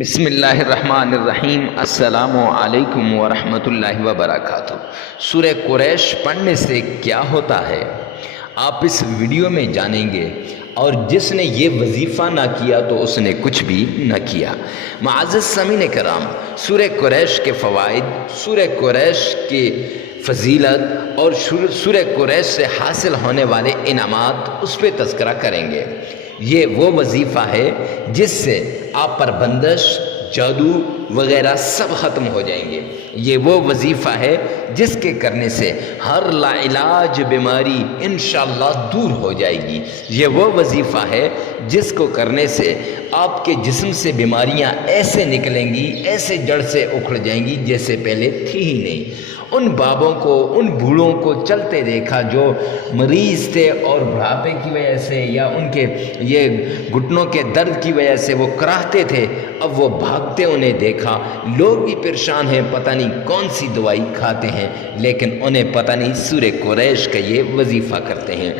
بسم اللہ الرحمن الرحیم۔ السلام علیکم ورحمۃ اللہ وبرکاتہ۔ سورہ قریش پڑھنے سے کیا ہوتا ہے آپ اس ویڈیو میں جانیں گے، اور جس نے یہ وظیفہ نہ کیا تو اس نے کچھ بھی نہ کیا۔ معزز سامعین کرام، سورہ قریش کے فوائد، سورہ قریش کی فضیلت اور سورہ قریش سے حاصل ہونے والے انعامات اس پہ تذکرہ کریں گے۔ یہ وہ وظیفہ ہے جس سے آپ پر بندش، جادو وغیرہ سب ختم ہو جائیں گے۔ یہ وہ وظیفہ ہے جس کے کرنے سے ہر لا علاج بیماری انشاءاللہ دور ہو جائے گی۔ یہ وہ وظیفہ ہے جس کو کرنے سے آپ کے جسم سے بیماریاں ایسے نکلیں گی، ایسے جڑ سے اکھڑ جائیں گی جیسے پہلے تھی ہی نہیں۔ ان بابوں کو، ان بوڑھوں کو چلتے دیکھا جو مریض تھے اور بڑھاپے کی وجہ سے یا ان کے یہ گھٹنوں کے درد کی وجہ سے وہ کراہتے تھے، اب وہ بھاگتے انہیں دیکھا۔ لوگ بھی پریشان ہیں، پتہ نہیں کون سی دوائی کھاتے ہیں، لیکن انہیں پتہ نہیں سورہ قریش کا یہ وظیفہ کرتے ہیں۔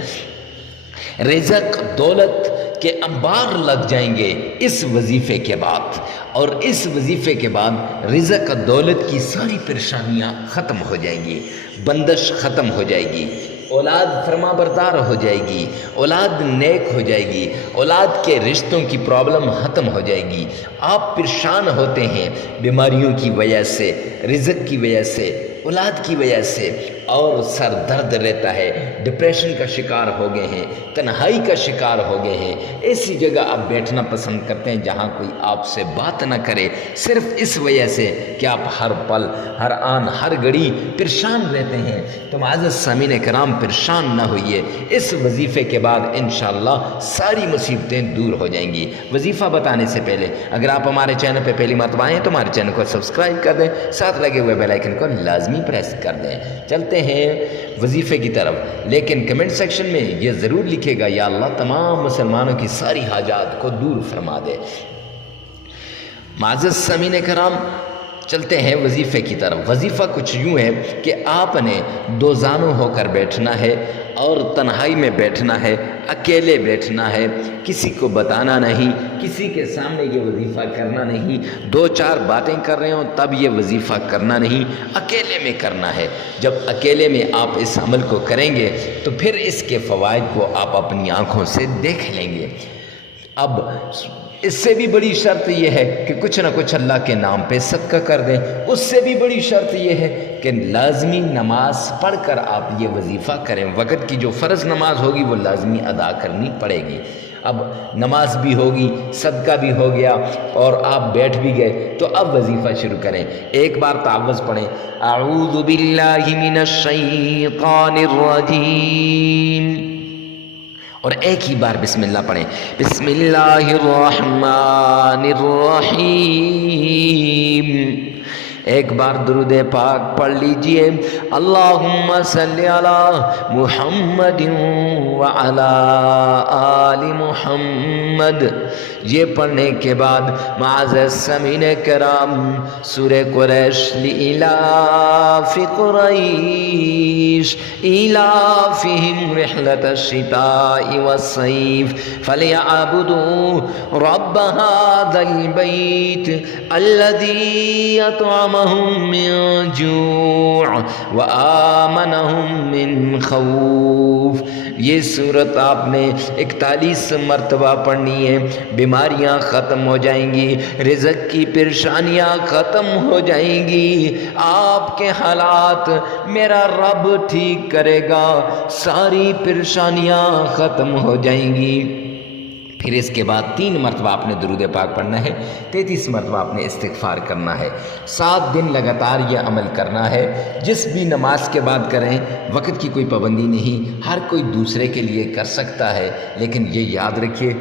رزق دولت کے انبار لگ جائیں گے اس وظیفے کے بعد، اور اس وظیفے کے بعد رزق دولت کی ساری پریشانیاں ختم ہو جائیں گی، بندش ختم ہو جائے گی، اولاد فرما بردار ہو جائے گی، اولاد نیک ہو جائے گی، اولاد کے رشتوں کی پرابلم ختم ہو جائے گی۔ آپ پریشان ہوتے ہیں بیماریوں کی وجہ سے، رزق کی وجہ سے، اولاد کی وجہ سے، اور سر درد رہتا ہے، ڈپریشن کا شکار ہو گئے ہیں، تنہائی کا شکار ہو گئے ہیں۔ ایسی جگہ آپ بیٹھنا پسند کرتے ہیں جہاں کوئی آپ سے بات نہ کرے، صرف اس وجہ سے کہ آپ ہر پل، ہر آن، ہر گھڑی پریشان رہتے ہیں۔ تو معزز سامعین کرام، پریشان نہ ہوئیے، اس وظیفے کے بعد انشاءاللہ ساری مصیبتیں دور ہو جائیں گی۔ وظیفہ بتانے سے پہلے اگر آپ ہمارے چینل پہ پہلی مرتبہ آئے ہیں تو ہمارے چینل کو سبسکرائب کر دیں، ساتھ لگے ہوئے بیل آئیکن کو لازمی پریس کر دیں۔ چلتے ہیں وظیفے کی طرف، لیکن کمنٹ سیکشن میں یہ ضرور لکھے گا، یا اللہ تمام مسلمانوں کی ساری حاجات کو دور فرما دے۔ معزز سامعین کرام، چلتے ہیں وظیفے کی طرف۔ وظیفہ کچھ یوں ہے کہ آپ نے دو زانو ہو کر بیٹھنا ہے اور تنہائی میں بیٹھنا ہے، اکیلے بیٹھنا ہے، کسی کو بتانا نہیں، کسی کے سامنے یہ وظیفہ کرنا نہیں، دو چار باتیں کر رہے ہوں تب یہ وظیفہ کرنا نہیں، اکیلے میں کرنا ہے۔ جب اکیلے میں آپ اس عمل کو کریں گے تو پھر اس کے فوائد کو آپ اپنی آنکھوں سے دیکھ لیں گے۔ اب اس سے بھی بڑی شرط یہ ہے کہ کچھ نہ کچھ اللہ کے نام پہ صدقہ کر دیں۔ اس سے بھی بڑی شرط یہ ہے کہ لازمی نماز پڑھ کر آپ یہ وظیفہ کریں۔ وقت کی جو فرض نماز ہوگی وہ لازمی ادا کرنی پڑے گی۔ اب نماز بھی ہوگی، صدقہ بھی ہو گیا، اور آپ بیٹھ بھی گئے، تو اب وظیفہ شروع کریں۔ ایک بار تعوذ پڑھیں، اعوذ باللہ من الشیطان الرجیم، اور ایک ہی بار بسم اللہ پڑھیں، بسم اللہ الرحمن الرحیم۔ ایک بار درود پاک پڑھ لیجئے، اللہم صلی علی محمد وعلی آل محمد۔ یہ پڑھنے کے بعد معزز سامعین کرام، سورہ قریش، لإلاف قریش إلافهم رحلة الشتاء والصيف فليعبدوا رب هذا البيت الذي أطعمهم من جوع وآمنهم من خوف۔ یہ صورت آپ نے 41 مرتبہ پڑھنی ہے، بیماریاں ختم ہو جائیں گی، رزق کی پریشانیاں ختم ہو جائیں گی، آپ کے حالات میرا رب ٹھیک کرے گا، ساری پریشانیاں ختم ہو جائیں گی۔ پھر اس کے بعد 3 مرتبہ آپ نے درود پاک پڑھنا ہے، 33 مرتبہ آپ نے استغفار کرنا ہے۔ 7 دن لگاتار یہ عمل کرنا ہے، جس بھی نماز کے بعد کریں، وقت کی کوئی پابندی نہیں، ہر کوئی دوسرے کے لیے کر سکتا ہے، لیکن یہ یاد رکھیے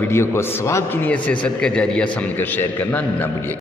ویڈیو کو ثواب کی نیت سے صدقہ جاریہ سمجھ کر شیئر کرنا نہ بھولیے۔